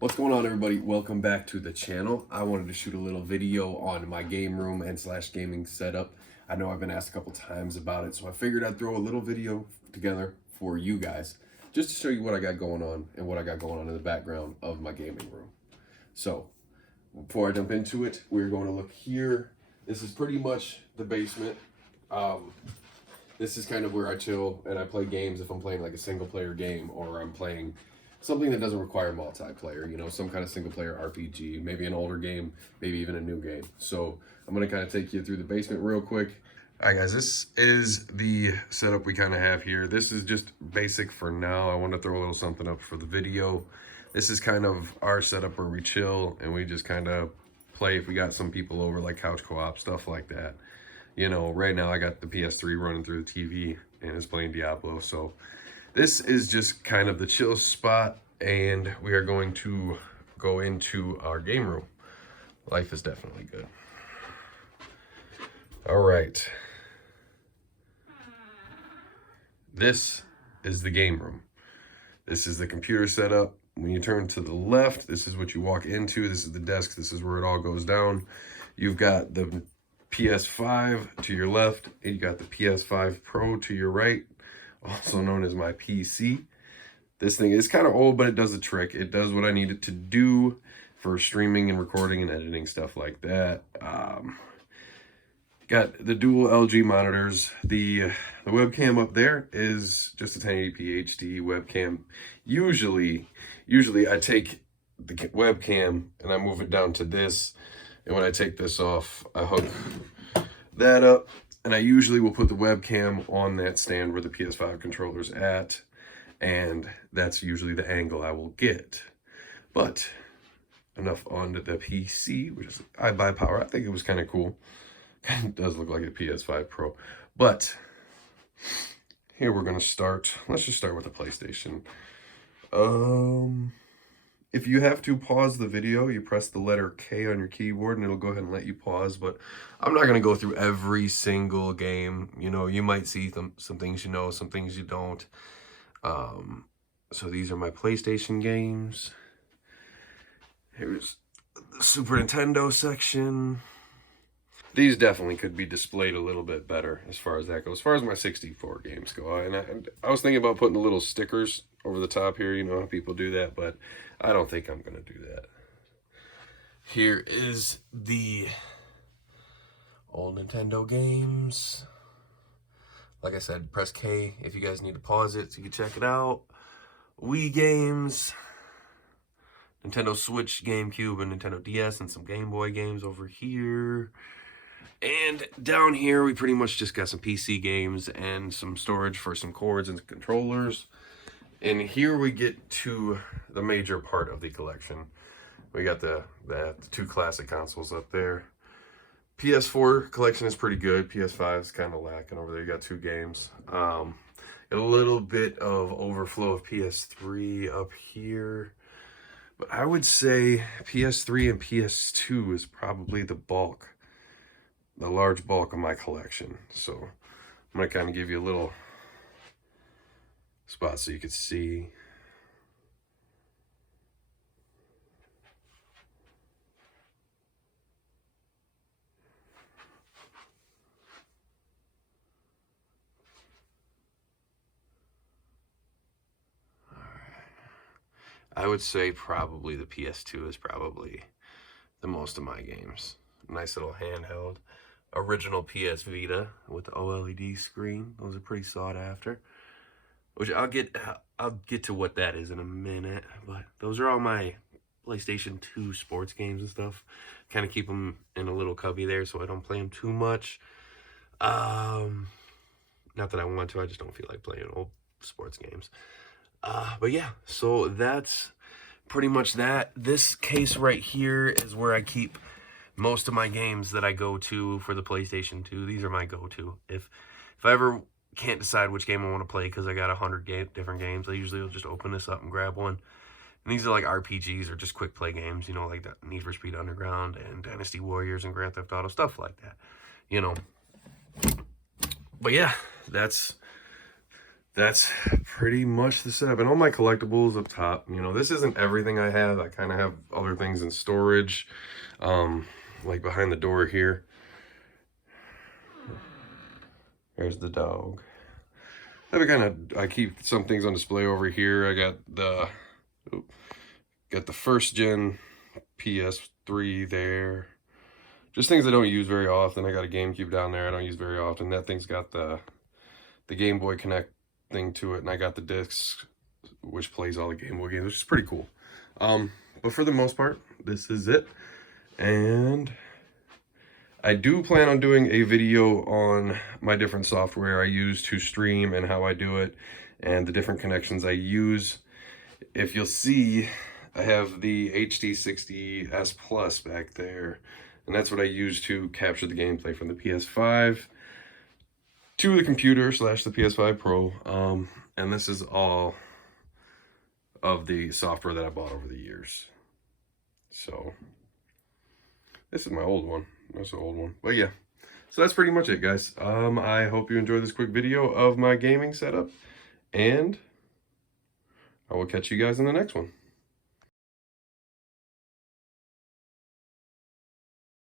What's going on, everybody? Welcome back to the channel. I wanted to shoot a little video on my game room and slash gaming setup. I know I've been asked a couple times about it, so I figured I'd throw a little video together for you guys just to show you what I got going on and what I got going on in the background of my gaming room. So before I jump into it, we're going to look here. This is pretty much the basement. This is kind of where I chill and I play games if I'm playing like a single player game, or I'm playing something that doesn't require multiplayer, you know, some kind of single player RPG, maybe an older game, maybe even a new game. So I'm going to kind of take you through the basement real quick. All right, guys, this is the setup we kind of have here. This is just basic for now. I want to throw a little something up for the video. This is kind of our setup where we chill and we just kind of play if we got some people over, like couch co-op, stuff like that. You know, right now I got the PS3 running through the TV and it's playing Diablo. So this is just kind of the chill spot, and we are going to go into our game room. Life is definitely good. All right. This is the game room. This is the computer setup. When you turn to the left, this is what you walk into. This is the desk. This is where it all goes down. You've got the PS5 to your left, and you got the PS5 Pro to your right, also known as my PC. This thing is kind of old, but it does the trick. It does what I need it to do for streaming and recording and editing, stuff like that. Got the dual LG monitors. The webcam up there is just a 1080p HD webcam. Usually I take the webcam and I move it down to this, and when I take this off, I hook that up, and I usually will put the webcam on that stand where the PS5 controller's at, and that's usually the angle I will get. But enough on the PC, which is iBuyPower. I think it was kind of cool. It does look like a PS5 Pro. But here we're gonna start. Let's just start with the PlayStation. If you have to pause the video, you press the letter K on your keyboard and it'll go ahead and let you pause, but I'm not going to go through every single game. You know, you might see some things you know, some things you don't. So these are my PlayStation games. Here's the Super Nintendo section. These definitely could be displayed a little bit better as far as that goes. As far as my 64 games go, and I was thinking about putting the little stickers over the top here. You know how people do that, but I don't think I'm going to do that. Here is the old Nintendo games. Like I said, press K if you guys need to pause it so you can check it out. Wii games, Nintendo Switch, GameCube, and Nintendo DS, and some Game Boy games over here. And down here, we pretty much just got some PC games and some storage for some cords and controllers. And here we get to the major part of the collection. We got the two classic consoles up there. PS4 collection is pretty good. PS5 is kind of lacking over there. You got 2 games. A little bit of overflow of PS3 up here. But I would say PS3 and PS2 is probably the large bulk of my collection. So I'm going to kind of give you a little spot so you can see. I would say probably the PS2 is probably the most of my games. Nice little handheld. Original PS Vita with the OLED screen. Those are pretty sought after. Which I'll get to what that is in a minute. But those are all my PlayStation 2 sports games and stuff. Kind of keep them in a little cubby there so I don't play them too much. Not that I want to, I just don't feel like playing old sports games. But yeah, so that's pretty much that. This case right here is where I keep most of my games that I go to for the PlayStation 2. These are my go-to. If I ever can't decide which game I want to play because I got 100 different games, I usually will just open this up and grab one. And these are like RPGs or just quick play games, you know, like Need for Speed Underground and Dynasty Warriors and Grand Theft Auto, stuff like that, you know. But yeah, that's that's pretty much the setup. And all my collectibles up top. You know, this isn't everything I have. I kind of have other things in storage, like behind the door here. There's the dog. I keep some things on display over here. I got the first gen PS3 there. Just things I don't use very often. I got a GameCube down there I don't use very often. That thing's got the Game Boy Connect thing to it, and I got the discs which plays all the Game Boy games, which is pretty cool. But for the most part, this is it. And I do plan on doing a video on my different software I use to stream and how I do it and the different connections I use. If you'll see, I have the HD60S Plus back there, and that's what I use to capture the gameplay from the PS5 to the computer / the PS5 Pro. And this is all of the software that I bought over the years. So this is my old one. That's an old one. But yeah, so that's pretty much it, guys. I hope you enjoyed this quick video of my gaming setup, and I will catch you guys in the next one.